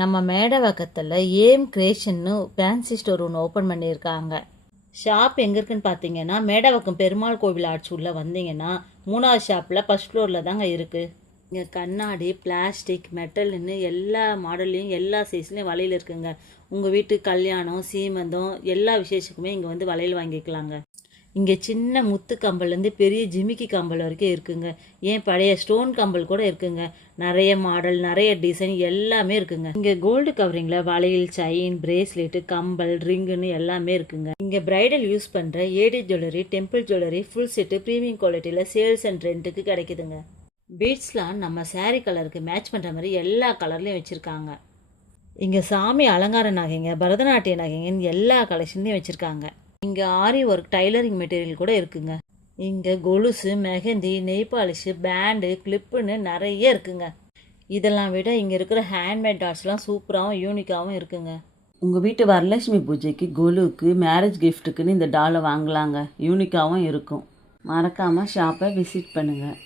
நம்ம மேடவாக்கத்தில் ஏம் கிரியேஷன்னு fancy store ஒன்று open பண்ணியிருக்காங்க. ஷாப் எங்கே இருக்குன்னு பார்த்தீங்கன்னா, மேடவாக்கம் பெருமாள் கோவில் ஆர்ட்ஸ் உள்ள வந்தீங்கன்னா 3வது ஷாப்பில் ஃபர்ஸ்ட் ஃப்ளோரில் தாங்க இருக்குது. இங்கே கண்ணாடி, பிளாஸ்டிக், மெட்டல்னு எல்லா மாடல்லையும் எல்லா சைஸ்லேயும் வளையல் இருக்குங்க. உங்கள் வீட்டு கல்யாணம், சீமந்தம் எல்லா விசேஷத்துக்குமே இங்கே வந்து வளையல் வாங்கிக்கலாங்க. இங்கே சின்ன முத்து கம்பல்லேருந்து பெரிய ஜிமிக்கி கம்பல் வரைக்கும் இருக்குங்க. ஏன் பழைய ஸ்டோன் கம்பல் கூட இருக்குங்க. நிறைய மாடல், நிறைய டிசைன் எல்லாமே இருக்குங்க. இங்கே கோல்டு கவரிங்கில் வளையல், செயின், பிரேஸ்லெட்டு, கம்பல், ரிங்குன்னு எல்லாமே இருக்குங்க. இங்கே பிரைடல் யூஸ் பண்ணுற AD jewellery, temple jewellery full set premium குவாலிட்டியில் சேல்ஸ் அண்ட் ரெண்ட்டுக்கு கிடைக்குதுங்க. பீட்ஸ்லாம் நம்ம சாரீ கலருக்கு மேட்ச் பண்ணுற மாதிரி எல்லா கலர்லேயும் வச்சுருக்காங்க. இங்கே சாமி அலங்கார நகைங்க, பரதநாட்டிய நகைங்கன்னு எல்லா கலெக்ஷன்லையும் வச்சுருக்காங்க. இங்கே ஆரி ஒர்க், டைலரிங் மெட்டீரியல் கூட இருக்குங்க. இங்கே கொலுசு, மெஹந்தி, நெய் பாலிஷு, பேண்டு, கிளிப்புன்னு நிறைய இருக்குங்க. இதெல்லாம் விட இங்கே இருக்கிற ஹேண்ட்மேட் டாட்ஸ்லாம் சூப்பராகவும் யூனிக்காகவும் இருக்குங்க. உங்கள் வீட்டு வரலட்சுமி பூஜைக்கு, கொலுவுக்கு, மேரேஜ் கிஃப்ட்டுக்குன்னு இந்த டாலை வாங்கலாங்க. யூனிக்காகவும் இருக்கும். மறக்காமல் ஷாப்பை விசிட் பண்ணுங்கள்.